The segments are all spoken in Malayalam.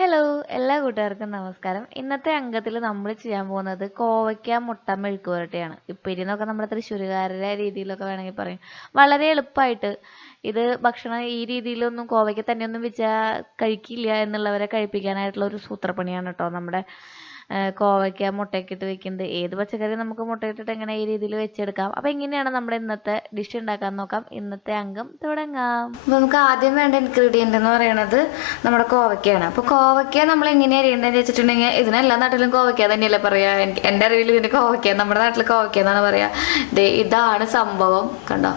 ഹലോ എല്ലാ കൂട്ടുകാർക്കും നമസ്കാരം. ഇന്നത്തെ അംഗത്തിൽ നമ്മൾ ചെയ്യാൻ പോകുന്നത് കോവയ്ക്ക മുട്ട മെഴുക്ക് പുരട്ടിയാണ് ഇപ്പം ഇരുന്നൊക്കെ നമ്മുടെ തൃശ്ശൂരുകാരുടെ രീതിയിലൊക്കെ വേണമെങ്കിൽ പറയും. വളരെ എളുപ്പമായിട്ട് ഇത് ഭക്ഷണം ഈ രീതിയിലൊന്നും കോവയ്ക്ക തന്നെയൊന്നും വെച്ചാൽ കഴിക്കില്ല എന്നുള്ളവരെ കഴിപ്പിക്കാനായിട്ടുള്ള ഒരു സൂത്രപ്പണിയാണ് കേട്ടോ നമ്മുടെ കോവയ്ക്ക മുട്ടയൊക്കെ ഇട്ട് വെക്കുന്നത്. ഏത് പച്ചക്കറി നമുക്ക് മുട്ടയിട്ടിട്ട് എങ്ങനെ ഈ രീതിയിൽ വെച്ചെടുക്കാം? അപ്പോൾ എങ്ങനെയാണ് നമ്മുടെ ഇന്നത്തെ ഡിഷ് ഉണ്ടാക്കാൻ നോക്കാം. ഇന്നത്തെ അംഗം തുടങ്ങാം. നമുക്ക് ആദ്യം വേണ്ട ഇൻഗ്രീഡിയന്റ് എന്ന് പറയുന്നത് നമ്മുടെ കോവയ്ക്കയാണ്. അപ്പോൾ കോവയ്ക്ക നമ്മൾ എങ്ങനെയാണ് അറിയേണ്ടതെന്ന് വെച്ചിട്ടുണ്ടെങ്കിൽ ഇതിന് എല്ലാ നാട്ടിലും കോവയ്ക്ക തന്നെയല്ലേ പറയാ. എന്റെ അറിവിൽ ഇതിന് കോവയ്ക്ക നമ്മുടെ നാട്ടിൽ കോവയ്ക്ക എന്നാണ് പറയാ. ദേ ഇതാണ് സംഭവം. കണ്ടോ?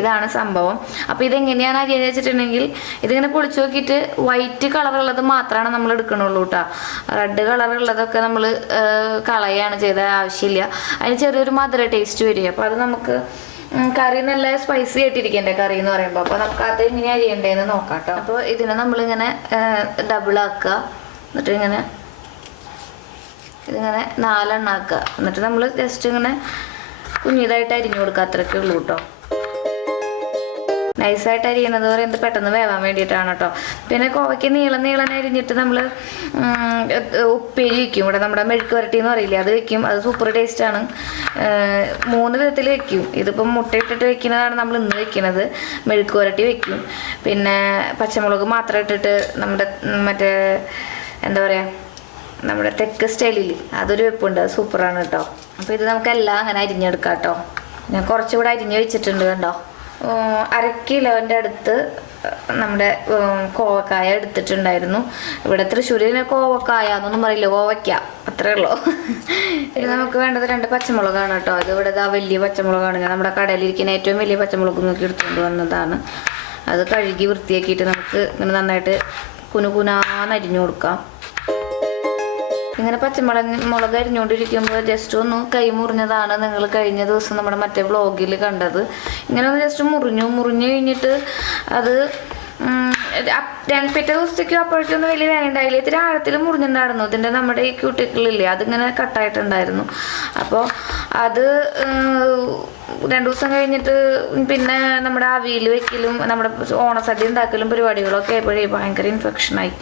ഇതാണ് സംഭവം. അപ്പോൾ ഇതെങ്ങനെയാണ് അരിയെന്ന് വെച്ചിട്ടുണ്ടെങ്കിൽ ഇതിങ്ങനെ പൊളിച്ചു നോക്കിയിട്ട് വൈറ്റ് കളറുള്ളത് മാത്രമാണ് നമ്മൾ എടുക്കണുള്ളൂ കേട്ടോ റെഡ് കളറുള്ളതൊക്കെ നമ്മൾ കളയാണ് ചെയ്ത ആവശ്യമില്ല. അതിന് ചെറിയൊരു മധുര ടേസ്റ്റ് വരിക അപ്പോൾ അത് നമുക്ക് കറി നല്ല സ്പൈസി ആയിട്ടിരിക്കണ്ടേ കറി എന്ന് പറയുമ്പോൾ അപ്പോൾ നമുക്ക് അത് എങ്ങനെയാണ് അരിയണ്ടേന്ന് നോക്കാം കേട്ടോ അപ്പോൾ ഇതിനെ നമ്മളിങ്ങനെ ഡബിൾ ആക്കുക. എന്നിട്ട് ഇങ്ങനെ ഇതിങ്ങനെ നാലെണ്ണാക്കുക. എന്നിട്ട് നമ്മൾ ജസ്റ്റ് ഇങ്ങനെ കുഞ്ഞിതായിട്ട് അരിഞ്ഞു കൊടുക്കുക അത്രയ്ക്കേ ഉള്ളൂ കേട്ടോ നൈസായിട്ട് അരിയണത് പറയുന്നത് പെട്ടെന്ന് വേവാൻ വേണ്ടിയിട്ടാണ് കേട്ടോ പിന്നെ കോവയ്ക്ക് നീളം നീളം അരിഞ്ഞിട്ട് നമ്മൾ ഉപ്പേരി വയ്ക്കും ഇവിടെ നമ്മുടെ മെഴുക്ക് വരട്ടി എന്ന് പറയില്ലേ അത് വെക്കും. അത് സൂപ്പർ ടേസ്റ്റാണ് മൂന്ന് വിധത്തിൽ വെക്കും. ഇതിപ്പം മുട്ടയിട്ടിട്ട് വെക്കുന്നതാണ് നമ്മൾ ഇന്ന് വെക്കുന്നത്. മെഴുക്ക് വരട്ടി വെക്കും. പിന്നെ പച്ചമുളക് മാത്രം ഇട്ടിട്ട് നമ്മുടെ മറ്റേ എന്താ പറയുക നമ്മുടെ തെക്ക് സ്റ്റൈലിൽ അതൊരു വെപ്പുണ്ട്. അത് സൂപ്പറാണ് കേട്ടോ അപ്പോൾ ഇത് നമുക്ക് എല്ലാം അങ്ങനെ അരിഞ്ഞെടുക്കാം കേട്ടോ ഞാൻ കുറച്ചുകൂടെ അരിഞ്ഞ് വെച്ചിട്ടുണ്ട് കണ്ടോ. അര കിലോന്റെ അടുത്ത് നമ്മുടെ കോവക്കായ എടുത്തിട്ടുണ്ടായിരുന്നു. ഇവിടെ തൃശ്ശൂരിന് കോവക്കായ എന്നൊന്നും പറയില്ല കോവയ്ക്ക. അത്രേ ഉള്ളൂ. ഇത് നമുക്ക് വേണ്ടത് രണ്ട് പച്ചമുളകാണ് കേട്ടോ. അത് ഇവിടെ ആ വലിയ പച്ചമുളകാണ്. ഞാൻ നമ്മുടെ കടയിലിരിക്കുന്ന ഏറ്റവും വലിയ പച്ചമുളക് നോക്കി എടുത്തുകൊണ്ട് വന്നതാണ്. അത് കഴുകി വൃത്തിയാക്കിയിട്ട് നമുക്ക് ഇങ്ങനെ നന്നായിട്ട് കുനുകുനാന്ന് അരിഞ്ഞു കൊടുക്കാം. ഇങ്ങനെ പച്ചമുളക് മുളക് അരിഞ്ഞുകൊണ്ടിരിക്കുമ്പോൾ ജസ്റ്റ് ഒന്ന് കൈ മുറിഞ്ഞതാണ് നിങ്ങൾ കഴിഞ്ഞ ദിവസം നമ്മുടെ മറ്റേ വ്ളോഗിൽ കണ്ടത്. ഇങ്ങനെ ഒന്ന് ജസ്റ്റ് മുറിഞ്ഞു മുറിഞ്ഞു കഴിഞ്ഞിട്ട് അത് പിറ്റേ ദിവസത്തേക്കും അപ്പോഴേക്കൊന്നും വലിയ വേദന ഇത്തിരി ആഴത്തിൽ മുറിഞ്ഞിട്ടുണ്ടായിരുന്നു. ഇതിന്റെ നമ്മുടെ ഈ ക്യൂട്ടിക്കിളില്ലേ അതിങ്ങനെ കട്ടായിട്ടുണ്ടായിരുന്നു അപ്പോൾ അത് രണ്ട് ദിവസം കഴിഞ്ഞിട്ട് പിന്നെ നമ്മുടെ അവിയിൽ വെക്കലും നമ്മുടെ ഓണസദ്യ ഉണ്ടാക്കലും പരിപാടികളൊക്കെ ആയപ്പോഴേ ഭയങ്കര ഇൻഫെക്ഷനായി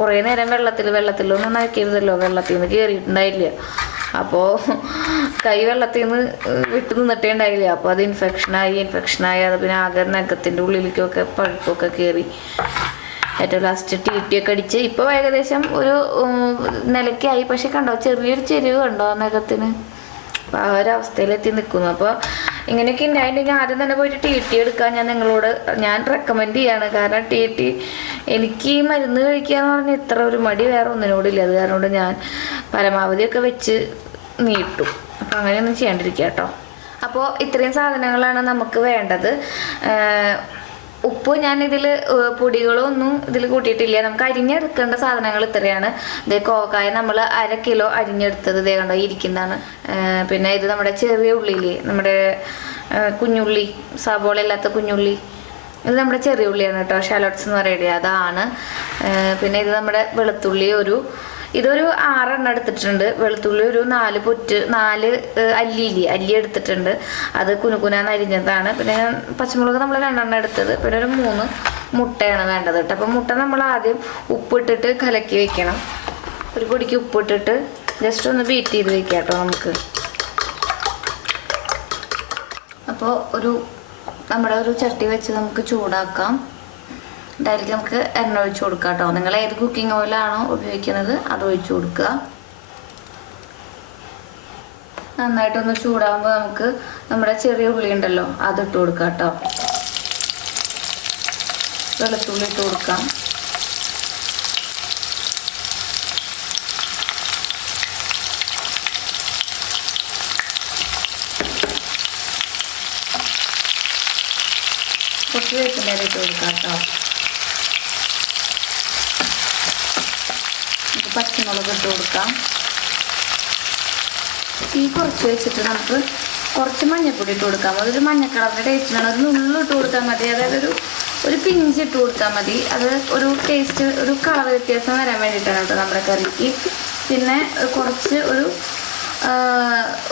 കുറേ നേരം വെള്ളത്തിൽ വെള്ളത്തിലൊന്നും നനയ്ക്കരുതല്ലോ. വെള്ളത്തിൽ നിന്ന് കയറിയിട്ടുണ്ടായില്ല അപ്പോൾ കൈ വെള്ളത്തിൽ നിന്ന് വിട്ടു നിന്നിട്ടേ ഉണ്ടായില്ല അപ്പോൾ അത് ഇൻഫെക്ഷനായി ഇൻഫെക്ഷനായി അത് പിന്നെ ആകെ നഖത്തിന്റെ ഉള്ളിലേക്കൊക്കെ പഴുപ്പൊക്കെ കയറി ഏറ്റവും ലാസ്റ്റ് ടി ടി ഒക്കെ അടിച്ച്. ഇപ്പോൾ ഏകദേശം ഒരു നിലയ്ക്കായി. പക്ഷെ കണ്ടോ ചെറിയൊരു ചെരിവ് കണ്ടോ നഗത്തിന് അപ്പോൾ ആ ഒരു അവസ്ഥയിലെത്തി നിൽക്കുന്നു. അപ്പോൾ ഇങ്ങനെയൊക്കെ ഉണ്ടായിട്ടുണ്ടെങ്കിൽ ആദ്യം തന്നെ പോയിട്ട് ടി ടി എടുക്കാൻ ഞാൻ നിങ്ങളോട് ഞാൻ റെക്കമെൻഡ് ചെയ്യാണ്. കാരണം ടി ടി എനിക്ക് ഈ മരുന്ന് കഴിക്കുക എന്ന് പറഞ്ഞാൽ ഇത്ര ഒരു മടി വേറെ ഒന്നിനോടില്ല. അത് കാരണം കൊണ്ട് ഞാൻ പരമാവധിയൊക്കെ വെച്ച് നീട്ടും. അപ്പം അങ്ങനെയൊന്നും ചെയ്യാണ്ടിരിക്കുക കേട്ടോ. അപ്പോൾ ഇത്രയും സാധനങ്ങളാണ് നമുക്ക് വേണ്ടത്. ഉപ്പ് ഞാൻ ഇതിൽ പൊടികളൊന്നും ഇതിൽ കൂട്ടിയിട്ടില്ല. നമുക്ക് അരിഞ്ഞെടുക്കേണ്ട സാധനങ്ങൾ ഇത്രയാണ്. ഇതേ കോക്കായ നമ്മൾ അര കിലോ അരിഞ്ഞെടുത്തത് ഇതേ കണ്ടോ ഇരിക്കുന്നതാണ്. പിന്നെ ഇത് നമ്മുടെ ചെറിയ ഉള്ളിയില്ലേ നമ്മുടെ കുഞ്ഞുള്ളി സബോള ഇല്ലാത്ത കുഞ്ഞുള്ളി. ഇത് നമ്മുടെ ചെറിയ ഉള്ളിയാണ് കേട്ടോ ഷാലോട്ട്സ് എന്ന് പറയുന്നത്. അതാണ്. പിന്നെ ഇത് നമ്മുടെ വെളുത്തുള്ളി ഒരു ഇതൊരു ആറെണ്ണം എടുത്തിട്ടുണ്ട്. വെളുത്തുള്ളി ഒരു നാല് പൊറ്റ് നാല് അല്ലിയില്ലി അല്ലി എടുത്തിട്ടുണ്ട്. അത് കുനുകുനാന്ന് അരിഞ്ഞതാണ് പിന്നെ പച്ചമുളക് നമ്മൾ രണ്ടെണ്ണം എടുത്തത്. പിന്നെ ഒരു മൂന്ന് മുട്ടയാണ് വേണ്ടത് കേട്ടോ. അപ്പം മുട്ട നമ്മൾ ആദ്യം ഉപ്പിട്ടിട്ട് കലക്കി വെക്കണം. ഒരു പൊടിക്ക് ഉപ്പിട്ടിട്ട് ജസ്റ്റ് ഒന്ന് ബീറ്റ് ചെയ്ത് വെക്കാം കേട്ടോ നമുക്ക്. അപ്പോൾ ഒരു നമ്മുടെ ഒരു ചട്ടി വെച്ച് നമുക്ക് ചൂടാക്കാം. അതിലേക്ക് നമുക്ക് എണ്ണ ഒഴിച്ച് കൊടുക്കാം കേട്ടോ നിങ്ങൾ ഏത് കുക്കിംഗ് ഓയിലാണോ ഉപയോഗിക്കുന്നത് അത് ഒഴിച്ച് കൊടുക്കുക. നന്നായിട്ടൊന്ന് ചൂടാകുമ്പോൾ നമുക്ക് നമ്മുടെ ചെറിയ ഉള്ളി ഉണ്ടല്ലോ അത് ഇട്ട് കൊടുക്കാം കേട്ടോ വെളുത്തുള്ളി ഇട്ട് കൊടുക്കാം. കുറച്ച് വേപ്പിന്റെ ഇട്ട് കൊടുക്കാം കേട്ടോ പച്ചമുളക് ഇട്ട് കൊടുക്കാം. തീ കുറച്ച് വെച്ചിട്ട് നമുക്ക് കുറച്ച് മഞ്ഞപ്പൊടി ഇട്ട് കൊടുക്കാം. അതൊരു മഞ്ഞക്കളറിന്റെ ടേസ്റ്റ് ടേസ്റ്റിനാണ് ഒരു നുള്ളു ഇട്ട് കൊടുത്താൽ മതി. അതായത് ഒരു ഒരു പിഞ്ച് ഇട്ട് കൊടുത്താൽ മതി. അത് ഒരു ടേസ്റ്റ് ഒരു കളർ വ്യത്യാസം വരാൻ വേണ്ടിയിട്ടാണ് കേട്ടോ നമ്മുടെ കറിക്ക് പിന്നെ കുറച്ച് ഒരു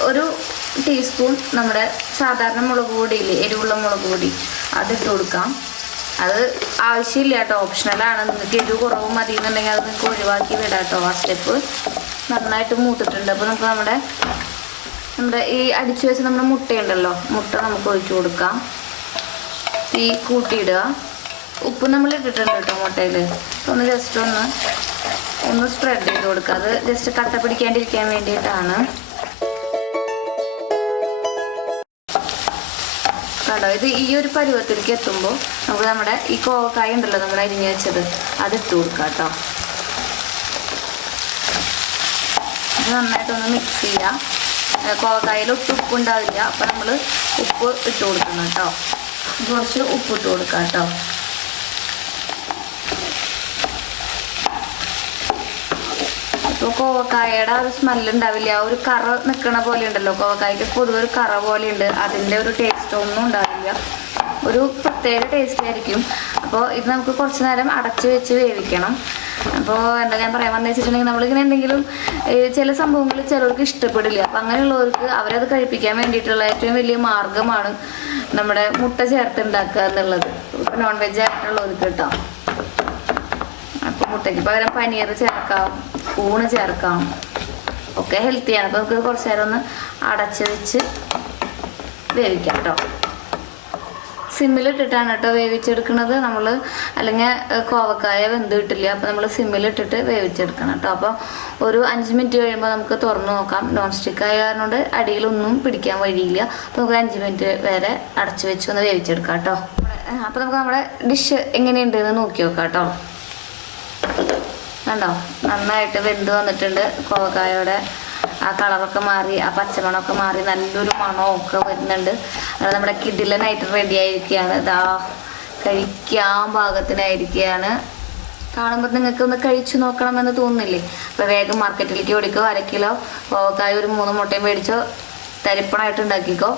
ഒരു ടീസ്പൂൺ നമ്മുടെ സാധാരണ മുളക് പൊടിയില്ലേ എരിവുള്ള മുളക് പൊടി. അതിട്ട് കൊടുക്കാം. അത് ആവശ്യമില്ല കേട്ടോ ഓപ്ഷണലാണ് നിങ്ങൾക്ക് എരിവ് കുറവ് മതി എന്നുണ്ടെങ്കിൽ അത് നിങ്ങൾക്ക് ഒഴിവാക്കി വിടാം കേട്ടോ ആ സ്റ്റെപ്പ് നന്നായിട്ട് മൂത്തിട്ടുണ്ട്. അപ്പോൾ നമുക്ക് നമ്മുടെ നമ്മുടെ ഈ അടിച്ചു വെച്ച് നമ്മുടെ മുട്ടയുണ്ടല്ലോ. മുട്ട നമുക്ക് ഒഴിച്ചു കൊടുക്കാം. തീ കൂട്ടിയിടുക. ഉപ്പ് നമ്മൾ ഇട്ടിട്ടുണ്ട് കേട്ടോ മുട്ടയിൽ ഒന്ന് ജസ്റ്റ് ഒന്ന് ഒന്ന് സ്പ്രെഡ് ചെയ്ത് കൊടുക്കുക. അത് ജസ്റ്റ് കട്ട പിടിക്കാണ്ടിരിക്കാൻ വേണ്ടിയിട്ടാണ്. കണ്ടോ? ഇത് ഈ ഒരു പരുവത്തിലേക്ക് എത്തുമ്പോൾ നമുക്ക് നമ്മുടെ ഈ കോവക്കായ ഉണ്ടല്ലോ നമ്മൾ അരിഞ്ഞ് വെച്ചത് അത് ഇട്ട് കൊടുക്കാം കേട്ടോ. ഇത് നന്നായിട്ടൊന്ന് മിക്സ് ചെയ്യാം. കോവക്കായയിൽ ഒട്ടും ഉപ്പ് ഉണ്ടാവില്ല. അപ്പം നമ്മൾ ഉപ്പ് ഇട്ട് കൊടുക്കണം കേട്ടോ. കുറച്ച് ഉപ്പ് ഇട്ട് കൊടുക്കാം കേട്ടോ. ഇപ്പോൾ കോവക്കായയുടെ ആ ഒരു സ്മെല്ല് ഉണ്ടാവില്ല ആ ഒരു കറ നിൽക്കണ പോലെ ഉണ്ടല്ലോ. കോവക്കായ്ക്ക് പൊതുവെ ഒരു കറ പോലെ ഉണ്ട് അതിന്റെ ഒരു ടേസ്റ്റ് ഒന്നും ഉണ്ടാവില്ല. ഒരു പ്രത്യേക ടേസ്റ്റ് ആയിരിക്കും. അപ്പോൾ ഇത് നമുക്ക് കുറച്ച് നേരം അടച്ച് വെച്ച് വേവിക്കണം. അപ്പോൾ എന്താ ഞാൻ പറയാൻ വന്നു വെച്ചിട്ടുണ്ടെങ്കിൽ നമ്മളിങ്ങനെ എന്തെങ്കിലും ചില സംഭവങ്ങൾ ചിലർക്ക് ഇഷ്ടപ്പെടില്ല. അപ്പം അങ്ങനെയുള്ളവർക്ക് അവരത് കഴിപ്പിക്കാൻ വേണ്ടിയിട്ടുള്ള ഏറ്റവും വലിയ മാർഗമാണ് നമ്മുടെ മുട്ട ചേർത്ത് ഉണ്ടാക്കുക എന്നുള്ളത്. ഇപ്പം നോൺ വെജ് ആയിട്ടുള്ളവർക്ക് കേട്ടോ. അപ്പോൾ മുട്ടയ്ക്ക് പകരം പനീർ ചേർക്കാം. ഊണ് ചേർക്കാം ഒക്കെ ഹെൽത്തിയാണ് അപ്പോൾ നമുക്ക് കുറച്ച് നേരം ഒന്ന് അടച്ച് വെച്ച് വേവിക്കാം കേട്ടോ സിമ്മിലിട്ടിട്ടാണ് കേട്ടോ വേവിച്ചെടുക്കുന്നത് നമ്മൾ അല്ലെങ്കിൽ കോവക്കായ വെന്ത് കിട്ടില്ല. അപ്പോൾ നമ്മൾ സിമ്മിലിട്ടിട്ട് വേവിച്ചെടുക്കണം കേട്ടോ അപ്പോൾ ഒരു അഞ്ച് മിനിറ്റ് കഴിയുമ്പോൾ നമുക്ക് തുറന്നു നോക്കാം. നോൺ സ്റ്റിക്ക് ആയ കാരണം അടിയിലൊന്നും പിടിക്കാൻ വഴിയില്ല. അപ്പോൾ നമുക്ക് അഞ്ച് മിനിറ്റ് വരെ അടച്ചു വെച്ച് ഒന്ന് വേവിച്ചെടുക്കാം കേട്ടോ അപ്പോൾ നമുക്ക് നമ്മുടെ ഡിഷ് എങ്ങനെയുണ്ടെന്ന് നോക്കി നോക്കാം കേട്ടോ കണ്ടോ? നന്നായിട്ട് വെന്ത് വന്നിട്ടുണ്ട്. കോവക്കായയുടെ ആ കളറൊക്കെ മാറി ആ പച്ചമണമൊക്കെ മാറി നല്ലൊരു മണവും ഒക്കെ വരുന്നുണ്ട്. അത് നമ്മുടെ കിഡിലനായിട്ട് റെഡി ആയിരിക്കുകയാണ്. ഇതാ കഴിക്കാൻ പാകത്തിനായിരിക്കുകയാണ്. കാണുമ്പോൾ നിങ്ങൾക്ക് ഒന്ന് കഴിച്ചു നോക്കണമെന്ന് തോന്നുന്നില്ലേ? അപ്പോൾ വേഗം മാർക്കറ്റിലേക്ക് ഓടിക്കോ അര കിലോ കോവക്കായ ഒരു മൂന്ന് മുട്ടയും മേടിച്ചോ. തരിപ്പണമായിട്ട് ഉണ്ടാക്കിക്കോ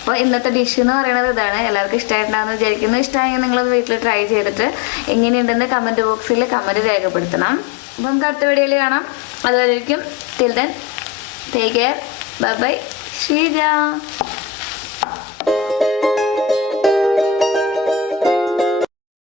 അപ്പോൾ ഇന്നത്തെ ഡിഷ് എന്ന് പറയുന്നത് ഇതാണ്. എല്ലാവർക്കും ഇഷ്ടമായിട്ടുണ്ടാകുന്ന വിചാരിക്കുന്നു. ഇഷ്ടമായെങ്കിൽ നിങ്ങളത് വീട്ടിൽ ട്രൈ ചെയ്തിട്ട് എങ്ങനെയുണ്ടെന്ന് കമന്റ് ബോക്സിൽ കമന്റ് രേഖപ്പെടുത്തണം. അപ്പോൾ നമുക്ക് അടുത്ത വീഡിയോയിൽ കാണാം. അതുവരെയായിരിക്കും till then take care bye bye Sheeja